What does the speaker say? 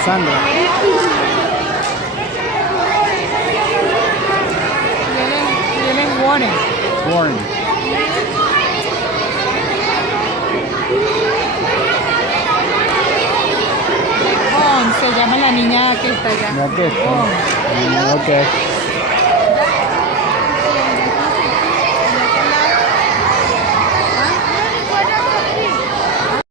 Cassandra. Y él es Warren. Warren. Se llama la niña que está allá. Mira que Oh. ok.